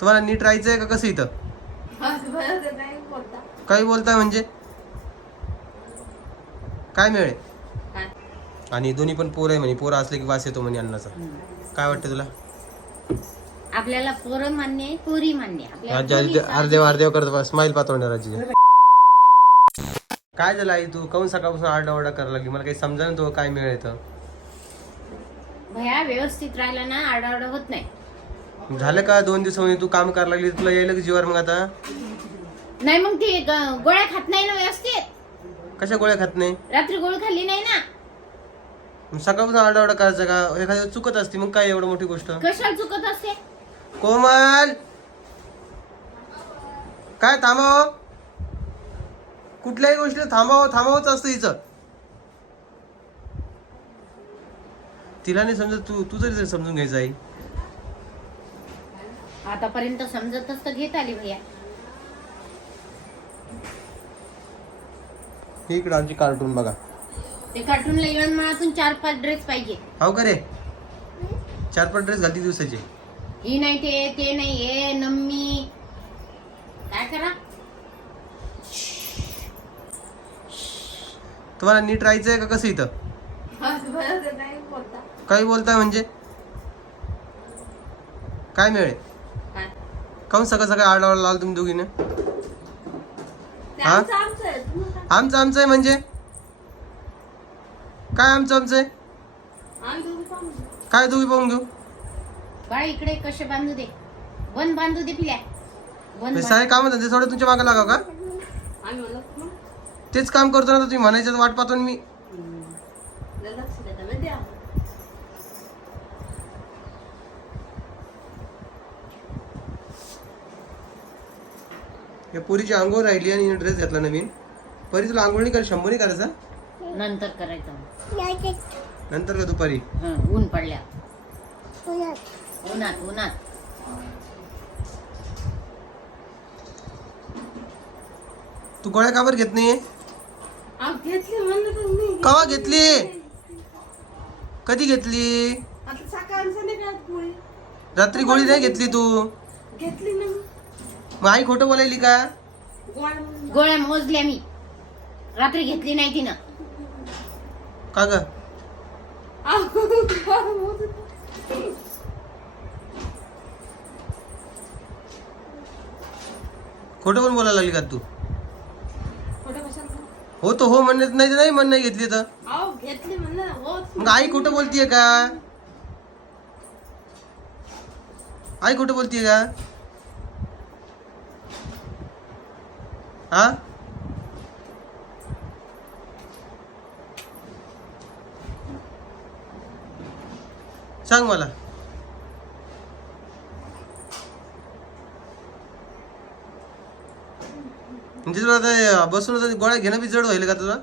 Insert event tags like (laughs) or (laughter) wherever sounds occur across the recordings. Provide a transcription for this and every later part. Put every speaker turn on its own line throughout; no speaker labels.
तुम्हाला नीट राहायचं आहे का कसं इथं? काही बोलताय म्हणजे? काय मिळेल? आणि दोन्ही पण पोरं आहे म्हणे पोरं असले की वास येतो म्हणे अन्नाचा. काय वाटतं तुला?
आपल्याला पोरं मान्य आहे पोरी मान्य आहे. आपल्याला
राज्य
पोरी
अर्धे अर्धे करत स्माईल पातवणार राज्य काय झालं आई तू काऊन सकाळपासून आरडा ओरडा करायला लागली? मला काही समजा तो काय मिळेल
भया व्यवस्थित राहिला ना आडावडा होत नाही.
झालं का दोन दिवसामध्ये तू काम करायला लागली तुला यायला का जीवावर मग आता?
नाही मग ती ग- गोळ्या खात नाही ना व्यवस्थित?
कशा गोळ्या खात नाही?
रात्री गोळी खाल्ली नाही ना?
मग सकाळपासून आरडा ओरडा करायचा का? एखाद्या चुकत असते मग काय एवढं मोठी गोष्ट?
कशाला चुकत असते?
कोमल! काय थांबाव? कुठल्याही गोष्टी थांबावं थांबावंच असतं हिचं. तिला नाही समजत तू तू जरी समजून घ्यायचं आई
आतापर्यंत समजतच तर घेत आली भैया.
हे इकडे आमची कार्टून बघा.
ते कार्टूनला येऊन मनातून चार पाच ड्रेस पाहिजे.
हो का रे? चार पाच ड्रेस घालती दिवसाचे.
ही नाही ते ते नाही हे नम्मी. काय करा?
तुम्हाला नीट राहायचं आहे का कसं इथं?
नाही बोलता.
काही बोलताय म्हणजे? काय मिळेल? काऊन सकाळ सकाळ आरडावर लावलं तुम्ही दोघीने.
ते
हा?
आमचं आमचं. आहे
म्हणजे? काय आमचं आमचं आहे. काय दोघी पाहून घेऊ?
बाळ इकडे कसे बांधू दे. वन बांधू दे पिल्या. वन
सारे काम धंदे थोडे तुमच्या मागे लागा का?
आम्ही म्हणलो मग
तेच काम करतो ना तर तुम्ही म्हणायचं वाट पाहतो मी
लय लक्ष देता बे द्या
या पोरीची आंघोळ राहिली आणि ड्रेस घातला नवीन. परी तुला आंघोळ नाही कर शंभर नाही करायचा?
नंतर करायचं.
नंतर का दुपारी?
हं, ऊन पडल्या. उन्हात. उन्हात
तू गोळ्या काबर घेत नाही
घेतली म्हणलं तर मी
कवा घेतली? कधी घेतली?
आता पोळी.
रात्री गोळी नाही घेतली तू.
घेतली ना.
मग आई खोटं बोलायली का?
गोळ्या
मोजल्या मी. रात्री घेतली नाही तिनं.
का ग. खोटं पण बोलायला लागली का तू? हो तो हो म्हणत नाही तर नाही म्हण नाही घेतली तर.
आहो घेतली म्हणलं हो
मग आई खोटं बोलतीये का? आई खोटं बोलतीये का? हा? सांग मला. म्हणजे तुला आता बसून गोळ्या घेणं बी जड होईल का तुला?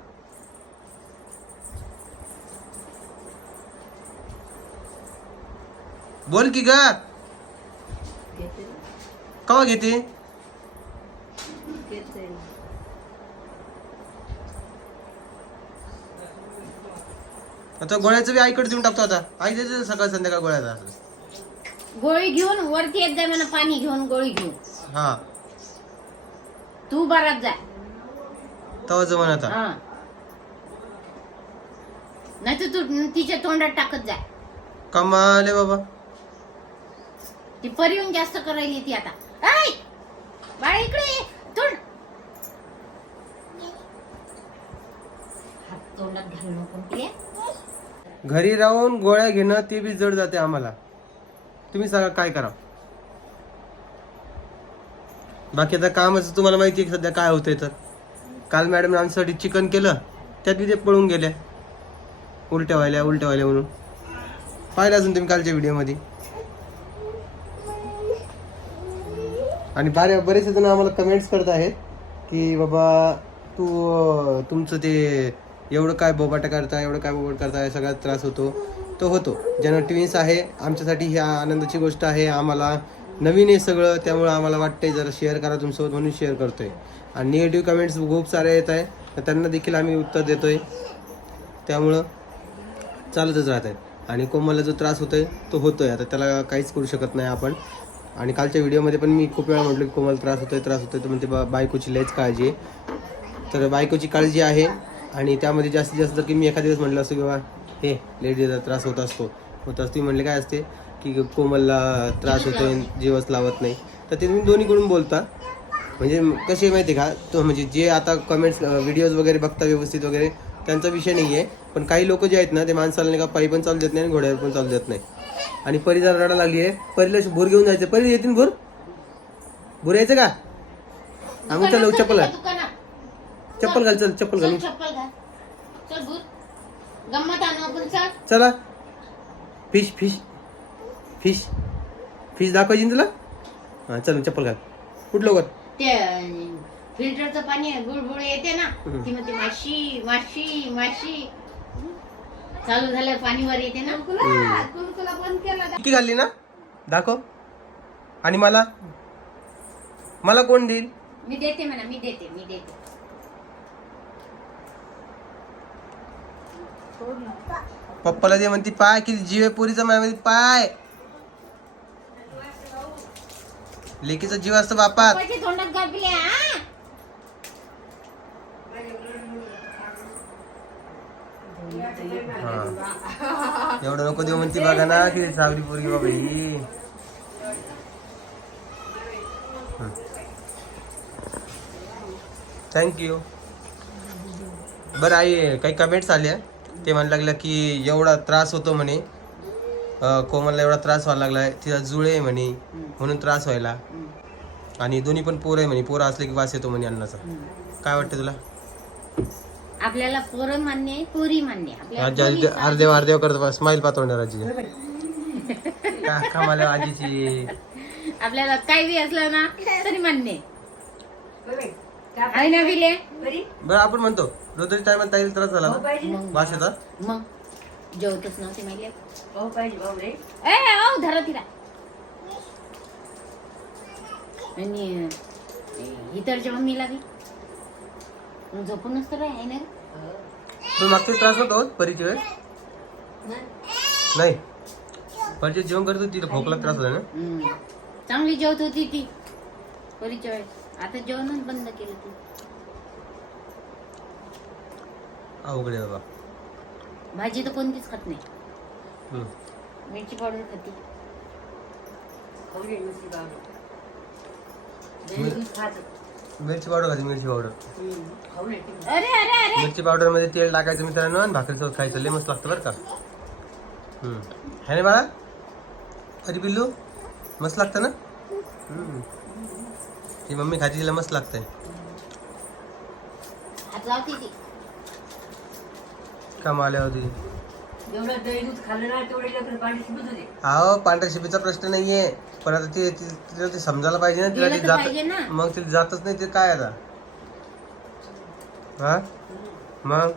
बोल की ग. कवा घेते? आता गोळ्याचं बी आईकडे देऊन टाकतो आता. आई देते सकाळ संध्याकाळ गोळ्याचा
गोळी घेऊन वरती येत जाय म्हणा पाणी घेऊन गोळी घेऊन.
हा.
तू बरात जा.
तवा जमन आता.
हा. नाही तर तू तिच्या तोंडात टाकत जाय
कमाले बाबा.
ती परिवून जास्त करायली ती आता. ऐ! बाळा इकडे ये. तोंड तोंडात घालू नको
घरी राहून गोळ्या घेणं ते बी जड जाते आम्हाला. तुम्ही सांगा काय करा? बाकी आता असं तुम्हाला माहिती आहे की सध्या काय होतंय तर. काल मॅडम आमच्यासाठी चिकन केलं त्यात बी ते पळून गेले. उलट्या व्हायल्या उलट्या व्हायला म्हणून. पाहिलं अजून तुम्ही कालच्या व्हिडिओमध्ये आणि बारे बरेचसे जण आम्हाला कमेंट्स करत आहेत की बाबा तू तुमचं ते एवढं काय बोबाटा करताय एवढं काय बोबाट करताय सगळ्यात त्रास होतो. तो होतो. ज्यांना ट्विन्स आहे आमच्यासाठी ही आनंदाची गोष्ट आहे. आम्हाला नवीन आहे सगळं त्यामुळं आम्हाला वाटतंय जरा शेअर करा तुमच्यासोबत म्हणून शेअर करतोय. आणि निगेटिव्ह कमेंट्स खूप सारे येत आहे. तर त्यांना देखील आम्ही उत्तर देतोय. त्यामुळं चालतच राहत आहे आणि कोमलला जो त्रास होतोय तो होतोय. आता त्याला काहीच करू शकत नाही आपण. आणि कालच्या व्हिडिओमध्ये पण मी खूप वेळा म्हटलं की कोमल त्रास होतोय त्रास होतोय. तर म्हणते बा- बायकोची लयच काळजी आहे. तर बायकोची काळजी आहे. आणि त्यामध्ये जास्तीत जास्त जर की मी एखाद्या दिवस म्हटलं असतो किंवा हे लेडीजला त्रास होत असतो. होत असतो म्हणले काय असते की कोमलला त्रास होतोय जीवच लावत नाही. तर ते तुम्ही दोन्हीकडून बोलता. म्हणजे कसे माहिती का? तो म्हणजे जे आता कमेंट्स व्हिडिओज वगैरे बघता व्यवस्थित वगैरे त्यांचा विषय नाही आहे पण काही लोक जे आहेत ना ते माणसाला नाही का पायी पण चालू देत नाही आणि घोड्यावर पण चालू देत नाही. आणि परी जरा रडा लागली आहे. परीला भूर घेऊन जायचं. परी येतील भूर? भूर यायचं का? आम्ही चल चप्पल घाल. चप्पल घाल. चल चप्पल घाल
चल चप्पल घाल चल भूत गंमत आणू आपण चल.
चला फिश फिश. फिश. फिश दाखवायची ना तुला? हां चल चप्पल घाल. कुठलं लवकर.
ते फिल्टरचं पाणी बुळबुळ येते ना. ती म्हणते माशी माशी माशी. चालू झालं पाणीवर येते ना.
कुलकुला बंद केला.
किती घालली ना? दाखव. आणि मला? मला कोण देईल?
मी देते म्हणा मी देते मी देते
सोड ना
पप्पाला दे म्हणती पाय किती जीव आहे पुरीचा माझ्यामध्ये पाय. लेकीचा जीव असतो बापात. एवढं नको देऊ म्हणती बघा ना किती सावली पोरगी बाबा ही. थँक्यू बरं आई काही कमेंट्स आल्या? ते म्हणायला लागल्या की एवढा त्रास होतो म्हणे. कोमलला एवढा त्रास व्हायला लागलाय तिचा जुळे आहे म्हणे म्हणून त्रास व्हायला. आणि दोन्ही पण पोरं आहे म्हणे पोरं असले की वास येतो म्हणे अन्नाचा. काय वाटतं तुला?
आपल्याला पोरं मान्य आहे पोरी मान्य आहे. आपल्याला
आजी करत स्माईल पातवणार आजी का कमाल आहे आजीची.
आपल्याला काय बी असलं ना तरी मान्य आहे. आहे ना विले?
बरं? आपण म्हणतो. रोजच्या टायमात ताईला त्रास झाला ना. येता
मग. जेवतच नव्हते माहिले ए ओ धरा तिला. आणि झोपूनच तर आहे ना?
मागचे त्रास होतो परिचय वेळेस? नाही. परिचय जेवण करत होती तिला खोकला त्रास होता ना.
चांगली जेवत होती ती परिचय वेळेस. आता जेवणच बंद केलं ती.
अवघड आहे बाबा.
भाजी तर कोणतीच खात नाही.
हम्म.
मिरची पावडर खाती.
मिरची पावडर. खाते. मिरची पावडर
अरे अरे अरे.
मिरची पावडरमध्ये तेल टाकायचं मित्रांनो आणि भाकरीसोबत खायचं. लय मस्त लागतं बरं का. हम्म. है ना बाळा? अरे बिल्लू मस्त लागतं ना? हम्म. ती मम्मी खाती तिला मस्त लागतंय.
हात.
कमाल्या अहो पांढऱ्या शिपीचा प्रश्न नाहीये. पण आता ते तिला ते समजायला पाहिजे ना तिला ते. जात मग तिला जातच नाही ते काय आता? हा? मग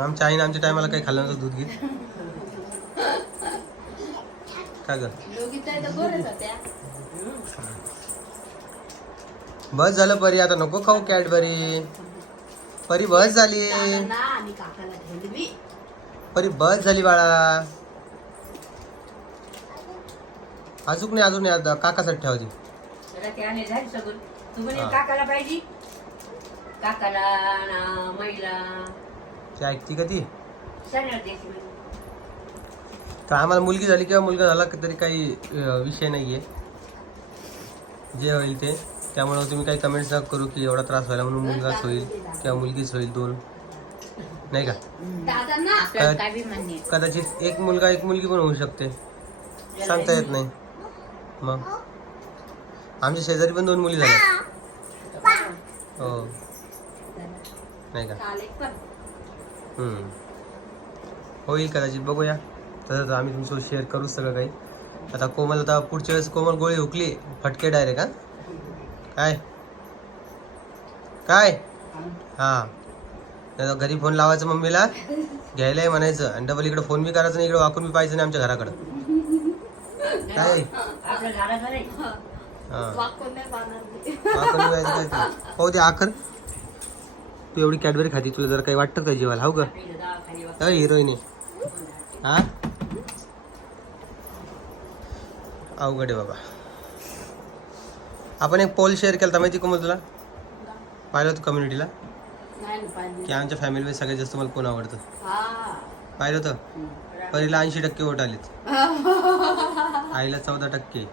आमच्या आईने आमच्या टायमाला काही खाल्लं नव्हतं दूध घेत. (laughs) काय ग बस झालं परी आता नको खाऊ कॅडबरी. परी बस झाली. परी बस झाली बाळा. अजून नाही अजून नाही आता काकासाठी ठेवायची.
काकाला पाहिजे. काकाला
ऐकती का ती. तर आम्हाला मुलगी झाली किंवा मुलगा झाला की तरी काही विषय नाहीये. जे होईल ते. त्यामुळे तुम्ही काही कमेंट्स नका करू की एवढा त्रास व्हायला म्हणून मुलगाच होईल किंवा मुलगीच होईल दोन. नाही का?
आहे.
कदाचित एक मुलगा एक मुलगी पण होऊ शकते. सांगता येत नाही. मग? आमच्या शेजारी पण दोन मुली झाल्या. हो. नाही का. होईल कदाचित. बघूया. तसं तर आम्ही तुमचं शेअर करू सगळं काही. आता कोमल आता पुढच्या वेळेस कोमल गोळी हुकली फटके डायरेक्ट हा? काय? काय? हा. घरी फोन लावायचं मम्मीला घ्यायलाही म्हणायचं. आणि डबल इकडे फोन बी करायचं नाही इकडे वाकून बी पाहायचं नाही आमच्या घराकडं. काय? हा? हो ते? आखर. तू एवढी कॅडबरी खाती तुला जर काही वाटतं का जेवायला हो का हिरोईन हा? अवघड आहे बाबा. आपण एक पोल शेअर केला माहिती कोमल तुला? पाहिलं होतं कम्युनिटीला की आमच्या फॅमिलीमध्ये सगळ्यात जास्त मला कोण आवडतं?
हा.
पाहिलं होतं? परीला ऐंशी टक्के वोट आलेत. (laughs) आईला चौदा टक्के.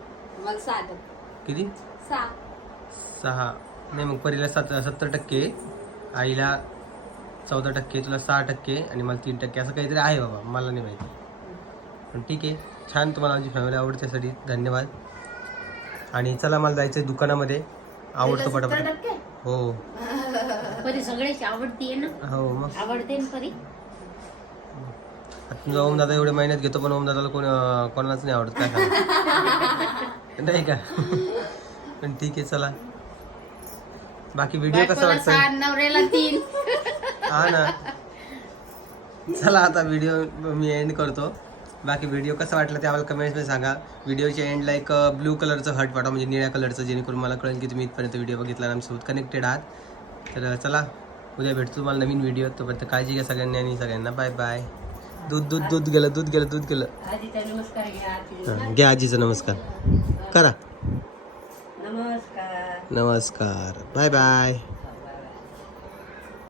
किती?
सहा.
सहा. नाही मग परीला सात सत्तर टक्के. आईला चौदा टक्के तुला सहा टक्के आणि मला तीन टक्के. असं काहीतरी आहे बाबा मला नाही माहिती. पण ठीक आहे. छान तुम्हाला माझी फॅमिली आवडते त्यासाठी धन्यवाद. आणि चला मला जायचं आहे दुकानामध्ये. आवडतो पटापट. हो. (laughs)
परी सगळ्याची आवडतीये ना?
हो मग
आवडते ना परी?
तुमचा ओम दादा एवढे महिन्यात घेतो पण ओम दादाला कोण कोणालाच नाही आवडत काय? (laughs) नाही का? पण ठीक आहे चला. बाकी व्हिडिओ कसा
नवऱ्याला तीन.
हा ना. चला आता व्हिडिओ मी एंड करतो. बाकी व्हिडिओ कसा वाटला ते आम्हाला कमेंट्समध्ये सांगा. व्हिडिओच्या एंडला एक ब्लू कलरचं हट पाठवा म्हणजे निळ्या कलरचं जेणेकरून मला कळेल की तुम्ही इथपर्यंत व्हिडिओ बघितला आणि आमच्यासोबत कनेक्टेड आहात. तर चला उद्या भेटतो तुम्हाला नवीन व्हिडिओ तोपर्यंत काळजी घ्या सगळ्यांनी आणि सगळ्यांना बाय बाय दूध दूध दूध गेलं दूध गेलं दूध गेलं. घ्या आजीचा नमस्कार. करा.
नमस्कार.
नमस्कार. Bye bye